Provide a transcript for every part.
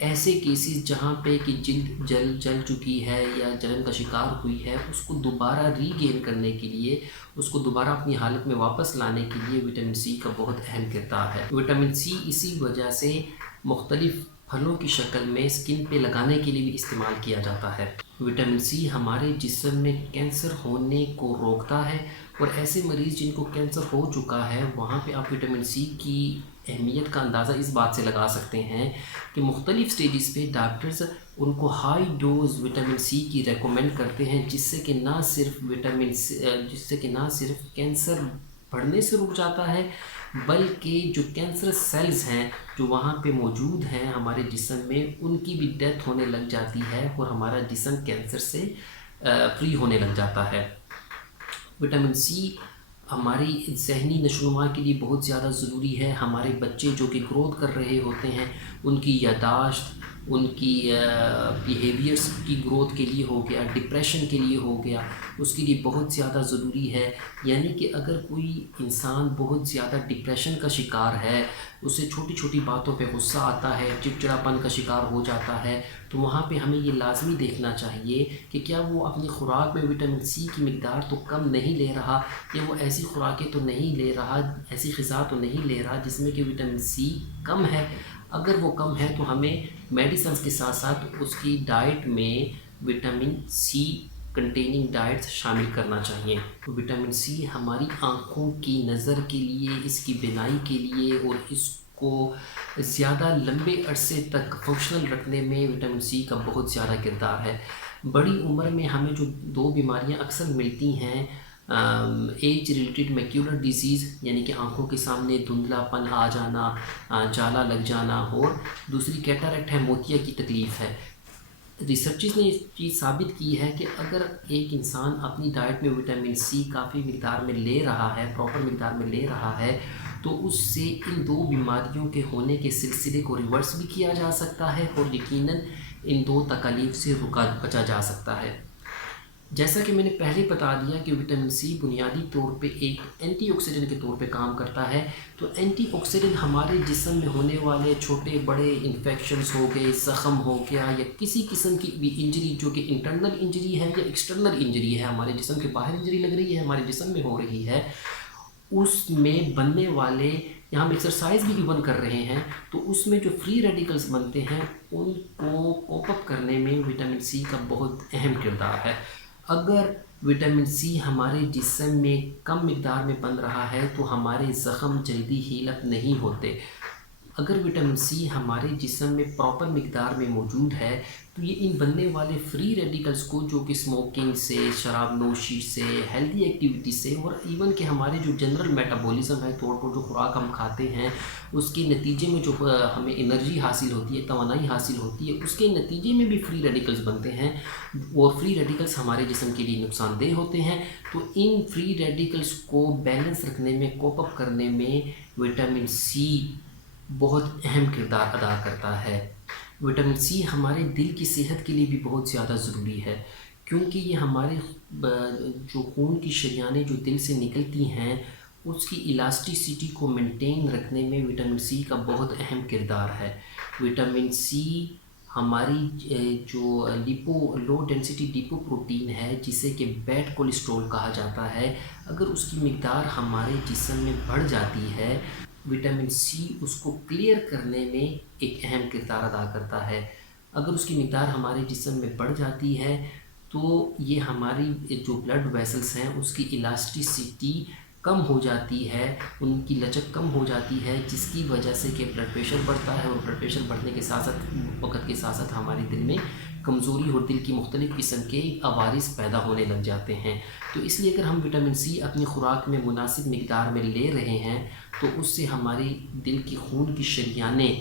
ایسے کیسز جہاں پہ کہ جلد جل چکی ہے یا جلن کا شکار ہوئی ہے، اس کو دوبارہ ری گین کرنے کے لیے، اس کو دوبارہ اپنی حالت میں واپس لانے کے لیے وٹامن سی کا بہت اہم کردار ہے۔ وٹامن سی اسی وجہ سے مختلف پھلوں کی شکل میں اسکن پہ لگانے کے لیے بھی استعمال کیا جاتا ہے۔ وٹامن سی ہمارے جسم میں کینسر ہونے کو روکتا ہے، اور ایسے مریض جن کو کینسر ہو چکا ہے وہاں پہ آپ وٹامن سی کی اہمیت کا اندازہ اس بات سے لگا سکتے ہیں کہ مختلف سٹیجز پہ ڈاکٹرز ان کو ہائی ڈوز وٹامن سی کی ریکومنڈ کرتے ہیں، جس سے کہ نہ صرف کینسر بڑھنے سے رک جاتا ہے، بلکہ جو کینسر سیلز ہیں جو وہاں پہ موجود ہیں ہمارے جسم میں، ان کی بھی ڈیتھ ہونے لگ جاتی ہے اور ہمارا جسم کینسر سے فری ہونے لگ جاتا ہے۔ وٹامن سی ہماری ذہنی نشو و نما کے لیے بہت زیادہ ضروری ہے۔ ہمارے بچے جو کہ گروتھ کر رہے ہوتے ہیں، ان کی یادداشت، ان کی بیہیویئرس کی گروتھ کے لیے ہو گیا، ڈپریشن کے لیے ہو گیا، اس کے لیے بہت زیادہ ضروری ہے۔ یعنی کہ اگر کوئی انسان بہت زیادہ ڈپریشن کا شکار ہے، اسے چھوٹی چھوٹی باتوں پہ غصہ آتا ہے، چڑچڑاپن کا شکار ہو جاتا ہے، تو وہاں پہ ہمیں یہ لازمی دیکھنا چاہیے کہ کیا وہ اپنی خوراک میں وٹامن سی کی مقدار تو کم نہیں لے رہا، یا وہ ایسی خوراکیں تو نہیں لے رہا، ایسی غذا تو نہیں لے رہا جس میں کہ وٹامن سی کم ہے۔ اگر وہ کم ہے تو ہمیں میڈیسنز کے ساتھ ساتھ اس کی ڈائٹ میں وٹامن سی کنٹیننگ ڈائٹس شامل کرنا چاہیے۔ وٹامن سی ہماری آنکھوں کی نظر کے لیے، اس کی بینائی کے لیے، اور اس کو زیادہ لمبے عرصے تک فنکشنل رکھنے میں وٹامن سی کا بہت زیادہ کردار ہے۔ بڑی عمر میں ہمیں جو 2 بیماریاں اکثر ملتی ہیں، ایج ریلیٹڈ میکولر ڈیزیز یعنی کہ آنکھوں کے سامنے دھندلا پن آ جانا، جالا لگ جانا، اور دوسری کیٹاریکٹ ہے، موتیا کی تکلیف ہے۔ ریسرچز نے یہ چیز ثابت کی ہے کہ اگر ایک انسان اپنی ڈائٹ میں وٹامن سی کافی مقدار میں لے رہا ہے، پراپر مقدار میں لے رہا ہے، تو اس سے ان 2 بیماریوں کے ہونے کے سلسلے کو ریورس بھی کیا جا سکتا ہے، اور یقیناً ان 2 تکالیف سے بچا جا سکتا ہے۔ جیسا کہ میں نے پہلے بتا دیا کہ وٹامن سی بنیادی طور پہ ایک اینٹی آکسیڈنٹ کے طور پہ کام کرتا ہے، تو اینٹی آکسیڈنٹ ہمارے جسم میں ہونے والے چھوٹے بڑے انفیکشنز ہو گئے، زخم ہو گیا، یا کسی قسم کی بھی انجری جو کہ انٹرنل انجری ہے یا ایکسٹرنل انجری ہے، ہمارے جسم کے باہر انجری لگ رہی ہے، ہمارے جسم میں ہو رہی ہے، اس میں بننے والے، یہاں ہم ایکسرسائز بھی ایون کر رہے ہیں، تو اس میں جو فری ریڈیکلز بنتے ہیں ان کو کوپ اپ کرنے میں وٹامن سی کا بہت اہم کردار ہے۔ اگر وٹامن سی ہمارے جسم میں کم مقدار میں بن رہا ہے تو ہمارے زخم جلدی ہیل اپ نہیں ہوتے۔ اگر وٹامن سی ہمارے جسم میں پراپر مقدار میں موجود ہے تو یہ ان بننے والے فری ریڈیکلز کو، جو کہ اسموکنگ سے، شراب نوشی سے، ہیلدی ایکٹیویٹی سے، اور ایون کہ ہمارے جو جنرل میٹابولزم ہے، طور پر جو خوراک ہم کھاتے ہیں اس کے نتیجے میں جو ہمیں انرجی حاصل ہوتی ہے، توانائی حاصل ہوتی ہے، اس کے نتیجے میں بھی فری ریڈیکلز بنتے ہیں، اور فری ریڈیکلز ہمارے جسم کے لیے نقصان دہ ہوتے ہیں۔ تو ان فری ریڈیکلز کو بیلنس رکھنے میں، کوپ اپ کرنے میں وٹامن سی بہت اہم کردار ادا کرتا ہے۔ وٹامن سی ہمارے دل کی صحت کے لیے بھی بہت زیادہ ضروری ہے، کیونکہ یہ ہمارے جو خون کی شریانیں جو دل سے نکلتی ہیں اس کی الاسٹیسٹی کو مینٹین رکھنے میں وٹامن سی کا بہت اہم کردار ہے۔ وٹامن سی ہماری جو لو ڈینسٹی ڈیپو پروٹین ہے، جسے کہ بیڈ کولیسٹرول کہا جاتا ہے، اگر اس کی مقدار ہمارے جسم میں بڑھ جاتی ہے، وٹامن سی اس کو کلیئر کرنے میں ایک اہم کردار ادا کرتا ہے۔ اگر اس کی مقدار ہمارے جسم میں بڑھ جاتی ہے تو یہ ہماری جو بلڈ ویسلز ہیں اس کی الاسٹیسٹی کم ہو جاتی ہے، ان کی لچک کم ہو جاتی ہے، جس کی وجہ سے کہ بلڈ پریشر بڑھتا ہے، اور بلڈ پریشر بڑھنے کے ساتھ ساتھ وقت کے ساتھ ساتھ ہمارے دل میں کمزوری اور دل کی مختلف قسم کے عوارض پیدا ہونے لگ جاتے ہیں۔ تو اس لیے اگر ہم وٹامن سی اپنی خوراک میں مناسب مقدار میں لے رہے ہیں تو اس سے ہماری دل کی خون کی شریانیں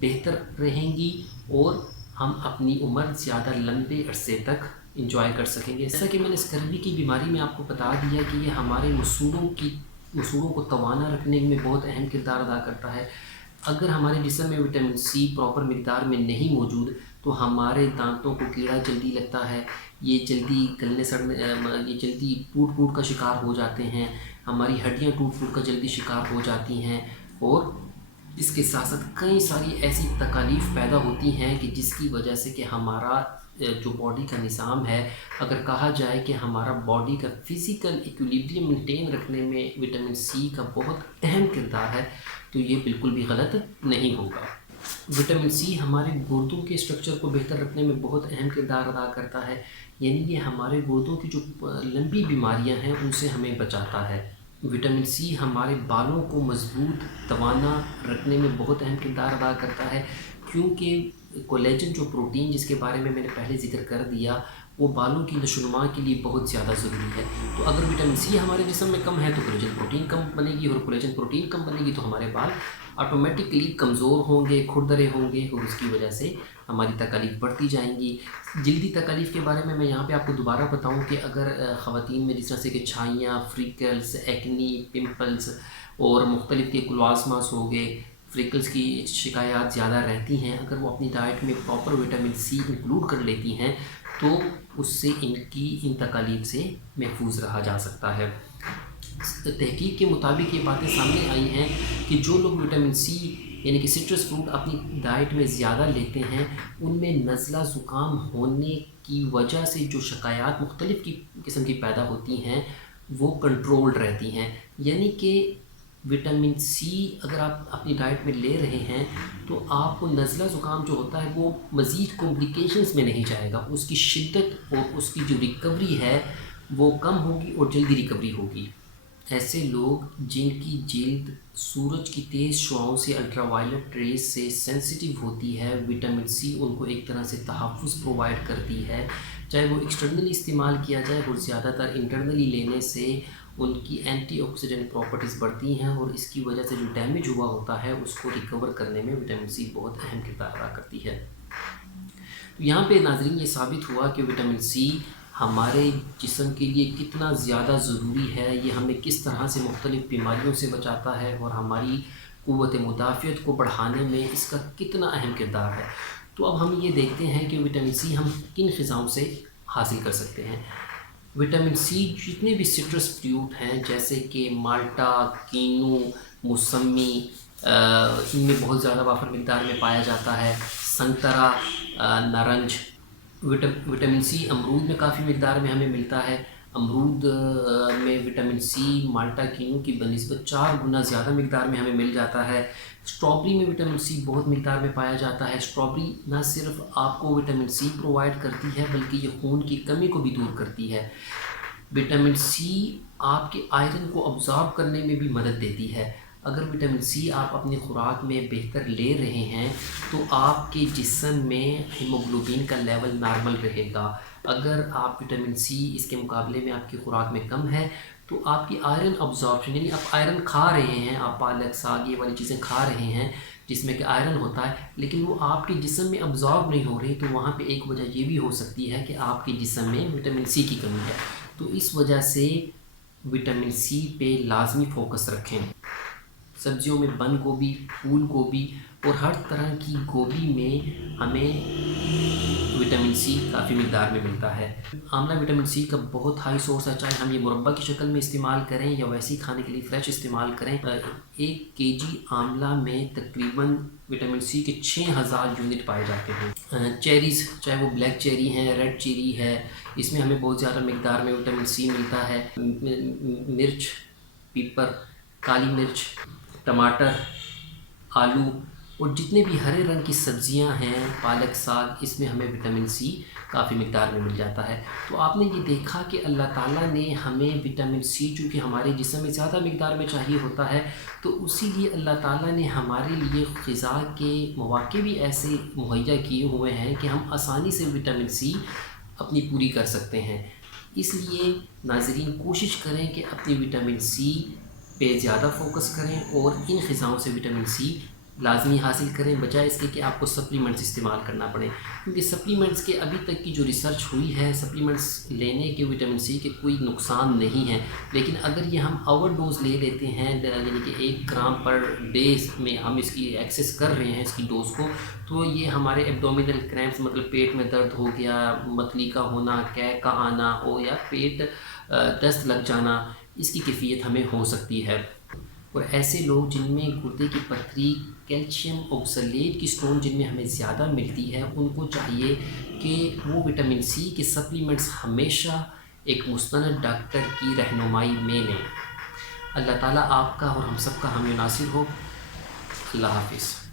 بہتر رہیں گی، اور ہم اپنی عمر زیادہ لمبے عرصے تک انجوائے کر سکیں گے۔ جیسا کہ میں نے اسکربی کی بیماری میں آپ کو بتا دیا کہ یہ ہمارے مسوڑوں کو توانا رکھنے میں بہت اہم کردار ادا کرتا ہے۔ اگر ہمارے جسم میں وٹامن سی پراپر مقدار میں نہیں موجود تو ہمارے دانتوں کو کیڑا جلدی لگتا ہے، یہ جلدی گلنے سڑنے، یہ جلدی ٹوٹ کا شکار ہو جاتے ہیں، ہماری ہڈیاں ٹوٹ کا جلدی شکار ہو جاتی ہیں، اور اس کے ساتھ ساتھ کئی ساری ایسی تکالیف پیدا ہوتی ہیں کہ جس کی وجہ سے کہ ہمارا جو باڈی کا نظام ہے، اگر کہا جائے کہ ہمارا باڈی کا فزیکل ایکویلیبریم مینٹین رکھنے میں وٹامن سی کا بہت اہم کردار ہے، تو یہ بالکل بھی غلط نہیں ہوگا۔ وٹامن سی ہمارے گردوں کے اسٹرکچر کو بہتر رکھنے میں بہت اہم کردار ادا کرتا ہے، یعنی کہ ہمارے گردوں کی جو لمبی بیماریاں ہیں ان سے ہمیں بچاتا ہے۔ وٹامن سی ہمارے بالوں کو مضبوط توانا رکھنے میں بہت اہم کردار ادا کرتا ہے، کیونکہ کولیجن جو پروٹین جس کے بارے میں نے پہلے ذکر کر دیا، وہ بالوں کی نشوونما کے لیے بہت زیادہ ضروری ہے۔ تو اگر وٹامن سی ہمارے جسم میں کم ہے تو کولیجن پروٹین کم بنے گی، اور کولیجن پروٹین کم بنے گی تو ہمارے بال آٹومیٹکلی کمزور ہوں گے، کھردرے ہوں گے، اور اس کی وجہ سے ہماری تکالیف بڑھتی جائیں گی۔ جلدی تکالیف کے بارے میں یہاں پہ آپ کو دوبارہ بتاؤں کہ اگر خواتین میں جس طرح سے کہ چھائیاں، فریکلز، ایکنی، پمپلز اور مختلف کے کلوازماس ہو گئے، فریکلز کی شکایات زیادہ رہتی ہیں، اگر وہ اپنی ڈائٹ میں پراپر وٹامن سی انکلوڈ کر لیتی ہیں تو اس سے ان تکالیف سے محفوظ رہا جا سکتا ہے۔ تحقیق کے مطابق یہ باتیں سامنے آئی ہیں کہ جو لوگ وٹامن سی یعنی کہ سٹرس فروٹ اپنی ڈائٹ میں زیادہ لیتے ہیں، ان میں نزلہ زکام ہونے کی وجہ سے جو شکایات مختلف قسم کی پیدا ہوتی ہیں وہ کنٹرولڈ رہتی ہیں۔ یعنی کہ وٹامن سی اگر آپ اپنی ڈائٹ میں لے رہے ہیں تو آپ کو نزلہ زکام جو ہوتا ہے وہ مزید کمپلیکیشنز میں نہیں جائے گا، اس کی شدت اور اس کی جو ریکوری ہے وہ کم ہوگی اور جلدی ریکوری ہوگی۔ ایسے لوگ جن کی جلد سورج کی تیز شعاؤں سے، الٹرا وائلٹ ریز سے سینسیٹیو ہوتی ہے، وٹامن سی ان کو ایک طرح سے تحفظ پرووائڈ کرتی ہے، چاہے وہ ایکسٹرنلی استعمال کیا جائے، اور زیادہ تر انٹرنلی لینے سے ان کی اینٹی آکسیڈنٹ پراپرٹیز بڑھتی ہیں، اور اس کی وجہ سے جو ڈیمیج ہوا ہوتا ہے اس کو ریکور کرنے میں وٹامن سی بہت اہم کردار ادا کرتی ہے۔ تو یہاں پہ ناظرین یہ ثابت ہوا کہ وٹامن سی ہمارے جسم کے لیے کتنا زیادہ ضروری ہے، یہ ہمیں کس طرح سے مختلف بیماریوں سے بچاتا ہے، اور ہماری قوت مدافعت کو بڑھانے میں اس کا کتنا اہم کردار ہے۔ تو اب ہم یہ دیکھتے ہیں کہ وٹامن سی ہم کن غذاؤں سے حاصل کر سکتے ہیں۔ وٹامن سی جتنے بھی سٹرس فروٹ ہیں جیسے کہ مالٹا، کینو، موسمی، ان میں بہت زیادہ وافر مقدار میں پایا جاتا ہے، سنترا، نارنج۔ وٹامن سی امرود میں کافی مقدار میں ہمیں ملتا ہے، امرود میں وٹامن سی مالٹا، کینو کی بنسبت 4 گنا زیادہ مقدار میں ہمیں مل جاتا ہے۔ اسٹرابری میں وٹامن سی بہت مقدار میں پایا جاتا ہے۔ اسٹرابری نہ صرف آپ کو وٹامن سی پرووائڈ کرتی ہے بلکہ یہ خون کی کمی کو بھی دور کرتی ہے۔ وٹامن سی آپ کے آئرن کو ابزارب کرنے میں بھی مدد دیتی ہے۔ اگر وٹامن سی آپ اپنی خوراک میں بہتر لے رہے ہیں تو آپ کے جسم میں ہیموگلوبن کا لیول نارمل رہے گا۔ اگر آپ وٹامن سی اس کے مقابلے میں آپ کی خوراک میں کم ہے تو آپ کی آئرن ابزارپشن، یعنی آپ آئرن کھا رہے ہیں، آپ پالک، ساگ، یہ والی چیزیں کھا رہے ہیں جس میں کہ آئرن ہوتا ہے، لیکن وہ آپ کے جسم میں ابزارب نہیں ہو رہی، تو وہاں پہ ایک وجہ یہ بھی ہو سکتی ہے کہ آپ کے جسم میں وٹامن سی کی کمی ہے۔ تو اس وجہ سے وٹامن سی پہ لازمی فوکس رکھیں۔ سبزیوں میں بند گوبھی، پھول گوبھی اور ہر طرح کی گوبھی میں ہمیں وٹامن سی کافی مقدار میں ملتا ہے۔ آملہ وٹامن سی کا بہت ہائی سورس ہے، چاہے ہم یہ مربع کی شکل میں استعمال کریں یا ویسے ہی کھانے کے لیے فریش استعمال کریں۔ 1 kg آملہ میں تقریباً وٹامن سی کے 6000 یونٹ پائے جاتے ہیں۔ چیریز، چاہے وہ بلیک چیری ہیں، ریڈ چیری ہے، اس میں ہمیں بہت زیادہ مقدار میں وٹامن سی ملتا ہے۔ مرچ، پیپر، کالی مرچ، ٹماٹر، آلو اور جتنے بھی ہرے رنگ کی سبزیاں ہیں، پالک، ساگ، اس میں ہمیں وٹامن سی کافی مقدار میں مل جاتا ہے۔ تو آپ نے یہ دیکھا کہ اللہ تعالیٰ نے ہمیں وٹامن سی چونکہ ہمارے جسم میں زیادہ مقدار میں چاہیے ہوتا ہے، تو اسی لیے اللہ تعالیٰ نے ہمارے لیے غذا کے مواقع بھی ایسے مہیا کیے ہوئے ہیں کہ ہم آسانی سے وٹامن سی اپنی پوری کر سکتے ہیں۔ اس لیے ناظرین کوشش کریں کہ اپنی وٹامن سی پہ زیادہ فوکس کریں اور ان غذاؤں سے وٹامن سی لازمی حاصل کریں، بجائے اس کے کہ آپ کو سپلیمنٹس استعمال کرنا پڑے، کیونکہ سپلیمنٹس کے ابھی تک کی جو ریسرچ ہوئی ہے، سپلیمنٹس لینے کے وٹامن سی کے کوئی نقصان نہیں ہے، لیکن اگر یہ ہم اوور ڈوز لے لیتے ہیں، یعنی کہ 1 گرام پر ڈے میں ہم اس کی ایکسیس کر رہے ہیں اس کی ڈوز کو، تو یہ ہمارے ایبڈومینل کریمپس، مطلب پیٹ میں درد ہو گیا، متلی کا ہونا، قے کا آنا ہو یا پیٹ دست لگ جانا، اس کی کیفیت ہمیں ہو سکتی ہے۔ اور ایسے لوگ جن میں گردے کی پتھری، کیلشیم آکسلیٹ کی اسٹون جن میں ہمیں زیادہ ملتی ہے، ان کو چاہیے کہ وہ وٹامن سی کے سپلیمنٹس ہمیشہ ایک مستند ڈاکٹر کی رہنمائی میں لیں۔ اللہ تعالیٰ آپ کا اور ہم سب کا حامی و ناصر ہو۔ اللہ حافظ۔